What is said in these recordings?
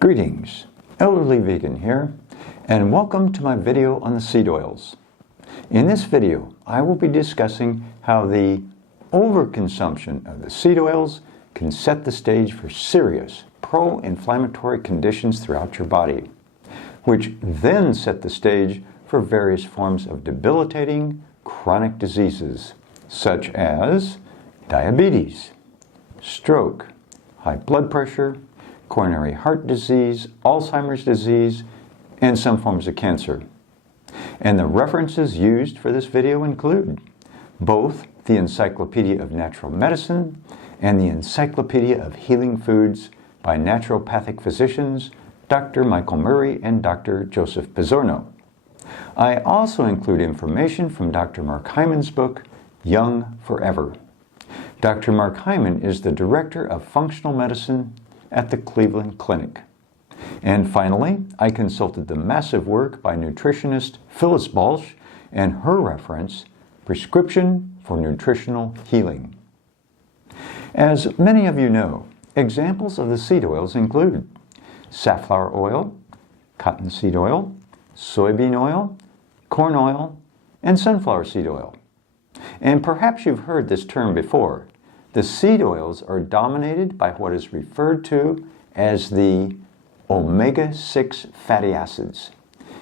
Greetings, Elderly Vegan here, and welcome to my video on the seed oils. In this video, I will be discussing how the overconsumption of the seed oils can set the stage for serious pro-inflammatory conditions throughout your body, which then set the stage for various forms of debilitating chronic diseases, such as diabetes, stroke, high blood pressure, coronary heart disease, Alzheimer's disease, and some forms of cancer. And the references used for this video include both the Encyclopedia of Natural Medicine and the Encyclopedia of Healing Foods by naturopathic physicians Dr. Michael Murray and Dr. Joseph Pizzorno. I also include information from Dr. Mark Hyman's book, Young Forever. Dr. Mark Hyman is the Director of Functional Medicine at the Cleveland Clinic. And finally, I consulted the massive work by nutritionist Phyllis Balch and her reference, Prescription for Nutritional Healing. As many of you know, examples of the seed oils include safflower oil, cottonseed oil, soybean oil, corn oil, and sunflower seed oil. And perhaps you've heard this term before. The seed oils are dominated by what is referred to as the omega-6 fatty acids.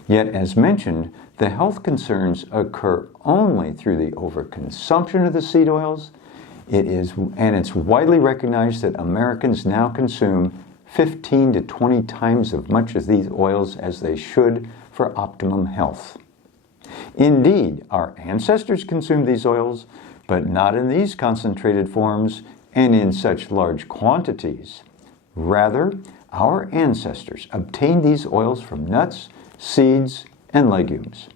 Yet, as mentioned, the health concerns occur only through the overconsumption of the seed oils. It's widely recognized that Americans now consume 15 to 20 times as much of these oils as they should for optimum health. Indeed, our ancestors consumed these oils, but not in these concentrated forms and in such large quantities. Rather, our ancestors obtained these oils from nuts, seeds, and legumes.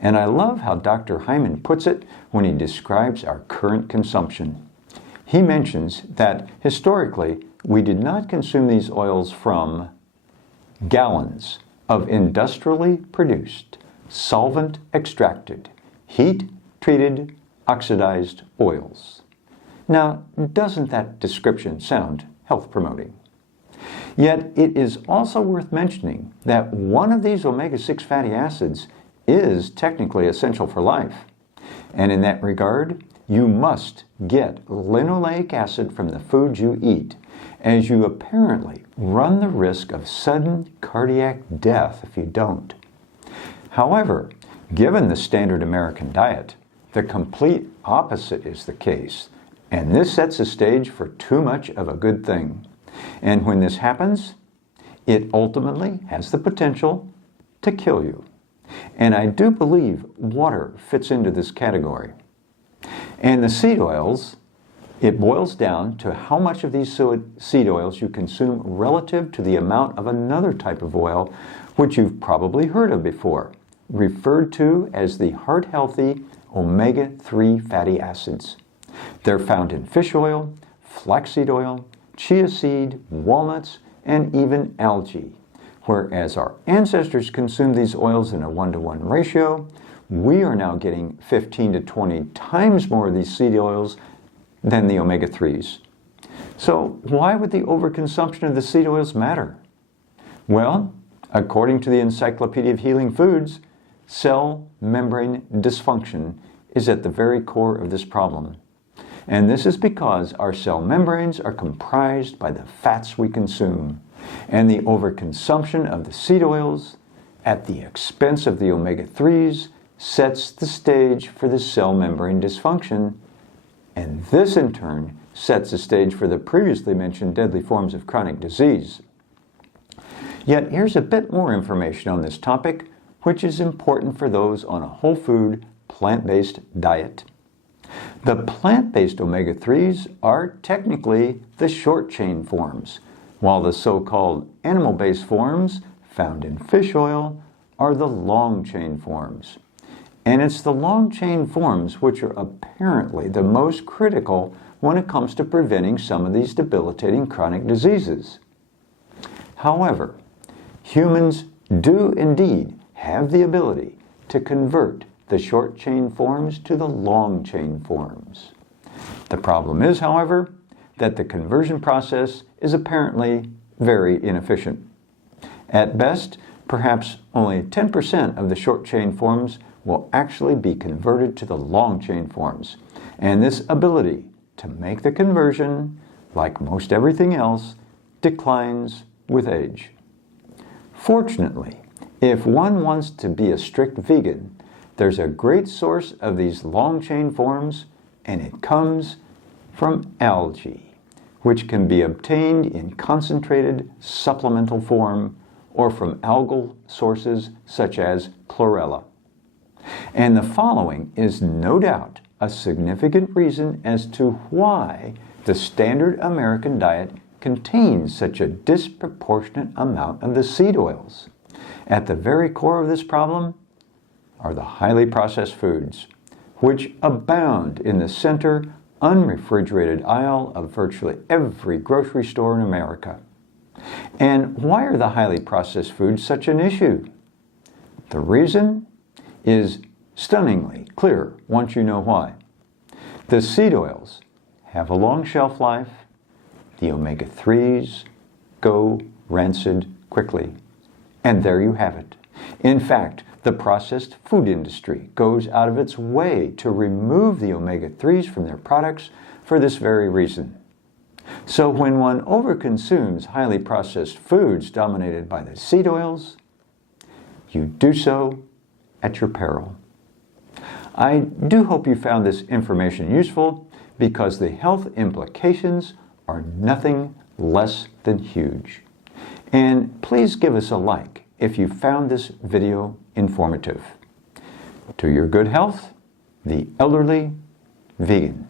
And I love how Dr. Hyman puts it when he describes our current consumption. He mentions that historically, we did not consume these oils from gallons of industrially produced, solvent-extracted, heat-treated, oxidized oils. Now, doesn't that description sound health-promoting? Yet, it is also worth mentioning that one of these omega-6 fatty acids is technically essential for life. And in that regard, you must get linoleic acid from the food you eat, as you apparently run the risk of sudden cardiac death if you don't. However, given the standard American diet, the complete opposite is the case, and this sets the stage for too much of a good thing. And when this happens, it ultimately has the potential to kill you. And I do believe water fits into this category. And the seed oils, it boils down to how much of these seed oils you consume relative to the amount of another type of oil, which you've probably heard of before, referred to as the heart-healthy omega-3 fatty acids. They're found in fish oil, flaxseed oil, chia seed, walnuts, and even algae. Whereas our ancestors consumed these oils in a 1-to-1 ratio, we are now getting 15 to 20 times more of these seed oils than the omega-3s. So why would the overconsumption of the seed oils matter? Well, according to the Encyclopedia of Healing Foods, cell membrane dysfunction is at the very core of this problem. And this is because our cell membranes are comprised by the fats we consume, and the overconsumption of the seed oils at the expense of the omega-3s sets the stage for the cell membrane dysfunction, and this in turn sets the stage for the previously mentioned deadly forms of chronic disease. Yet here's a bit more information on this topic, which is important for those on a whole food, plant-based diet. The plant-based omega-3s are technically the short-chain forms, while the so-called animal-based forms found in fish oil are the long-chain forms. And it's the long-chain forms which are apparently the most critical when it comes to preventing some of these debilitating chronic diseases. However, humans do indeed have the ability to convert the short-chain forms to the long-chain forms. The problem is, however, that the conversion process is apparently very inefficient. At best, perhaps only 10% of the short-chain forms will actually be converted to the long-chain forms. And this ability to make the conversion, like most everything else, declines with age. Fortunately, if one wants to be a strict vegan, there's a great source of these long-chain forms, and it comes from algae, which can be obtained in concentrated supplemental form or from algal sources such as chlorella. And the following is no doubt a significant reason as to why the standard American diet contains such a disproportionate amount of the seed oils. At the very core of this problem are the highly processed foods, which abound in the center, unrefrigerated aisle of virtually every grocery store in America. And why are the highly processed foods such an issue? The reason is stunningly clear once you know why. The seed oils have a long shelf life. The omega-3s go rancid quickly. And there you have it. In fact, the processed food industry goes out of its way to remove the omega-3s from their products for this very reason. So when one overconsumes highly processed foods dominated by the seed oils, you do so at your peril. I do hope you found this information useful, because the health implications are nothing less than huge. And please give us a like if you found this video informative. To your good health, the elderly vegan.